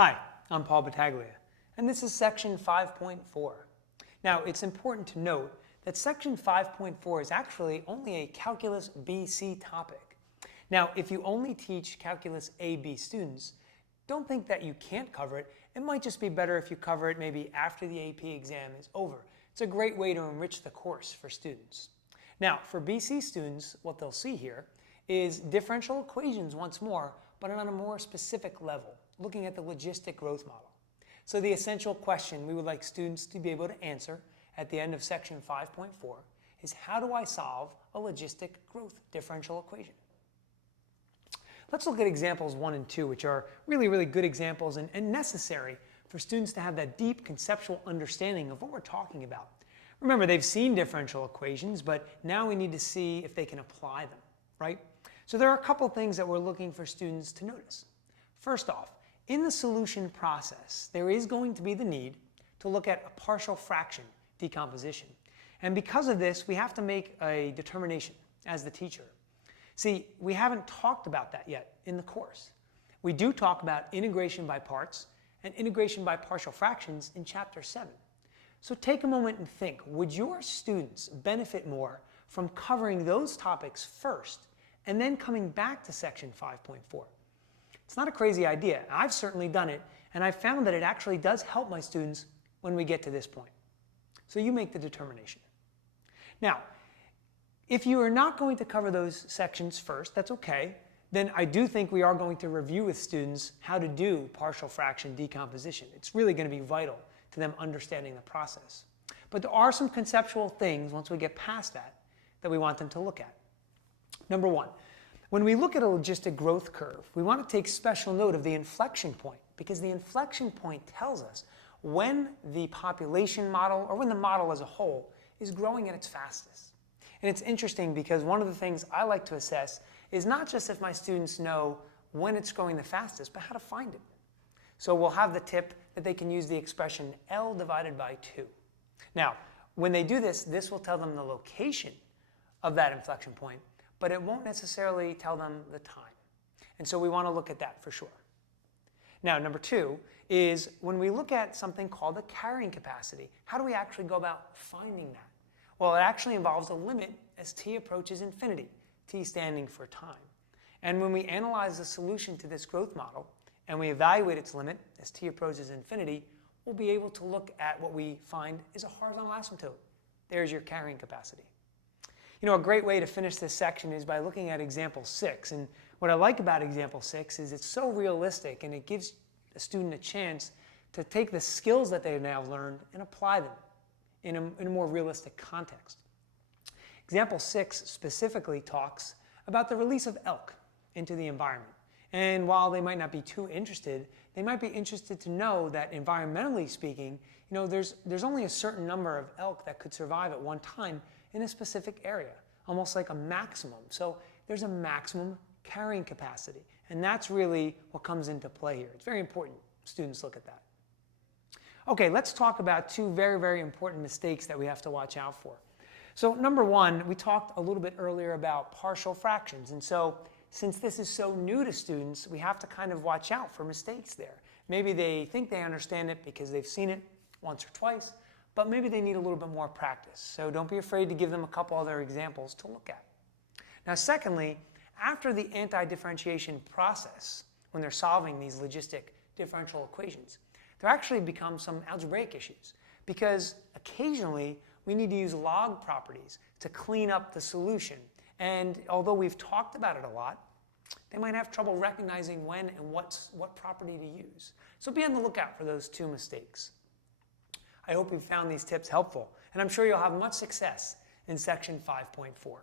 Hi, I'm Paul Battaglia, and this is section 5.4. Now, it's important to note that section 5.4 is actually only a Calculus BC topic. Now, if you only teach Calculus AB students, don't think that you can't cover it. It might just be better if you cover it maybe after the AP exam is over. It's a great way to enrich the course for students. Now, for BC students, what they'll see here is differential equations once more, but on a more specific level, looking at the logistic growth model. So the essential question we would like students to be able to answer at the end of section 5.4 is, how do I solve a logistic growth differential equation? Let's look at examples 1 and 2, which are really good examples and necessary for students to have that deep conceptual understanding of what we're talking about. Remember, they've seen differential equations, but now we need to see if they can apply them, right? So there are a couple things that we're looking for students to notice. First off, in the solution process, there is going to be the need to look at a partial fraction decomposition. And because of this, we have to make a determination as the teacher. See, we haven't talked about that yet in the course. We do talk about integration by parts and integration by partial fractions in chapter 7. So take a moment and think, would your students benefit more from covering those topics first and then coming back to section 5.4? It's not a crazy idea. I've certainly done it, and I've found that it actually does help my students when we get to this point. So you make the determination. Now, if you are not going to cover those sections first, that's okay. Then I do think we are going to review with students how to do partial fraction decomposition. It's really going to be vital to them understanding the process. But there are some conceptual things, once we get past that, that we want them to look at. Number one, when we look at a logistic growth curve, we want to take special note of the inflection point, because the inflection point tells us when the population model, or when the model as a whole, is growing at its fastest. And it's interesting because one of the things I like to assess is not just if my students know when it's growing the fastest, but how to find it. So we'll have the tip that they can use the expression L divided by 2. Now, when they do this, this will tell them the location of that inflection point, but it won't necessarily tell them the time. And so we want to look at that for sure. Now, number 2 is when we look at something called the carrying capacity, how do we actually go about finding that? Well, it actually involves a limit as t approaches infinity, t standing for time. And when we analyze the solution to this growth model and we evaluate its limit as t approaches infinity, we'll be able to look at what we find is a horizontal asymptote. There's your carrying capacity. You know, a great way to finish this section is by looking at example 6. And what I like about example 6 is it's so realistic, and it gives a student a chance to take the skills that they've now learned and apply them in a more realistic context. Example 6 specifically talks about the release of elk into the environment. And while they might not be too interested, they might be interested to know that environmentally speaking, you know, there's only a certain number of elk that could survive at one time in a specific area, almost like a maximum. So there's a maximum carrying capacity, and that's really what comes into play here. It's very important students look at that. Okay, let's talk about 2 very important mistakes that we have to watch out for. So number 1, we talked a little bit earlier about partial fractions, and so since this is so new to students, we have to kind of watch out for mistakes there. Maybe they think they understand it because they've seen it once or twice, but maybe they need a little bit more practice. So don't be afraid to give them a couple other examples to look at. Now secondly, after the anti-differentiation process, when they're solving these logistic differential equations, there actually become some algebraic issues, because occasionally we need to use log properties to clean up the solution. And although we've talked about it a lot, they might have trouble recognizing when and what property to use. So be on the lookout for those 2 mistakes. I hope you found these tips helpful, and I'm sure you'll have much success in section 5.4.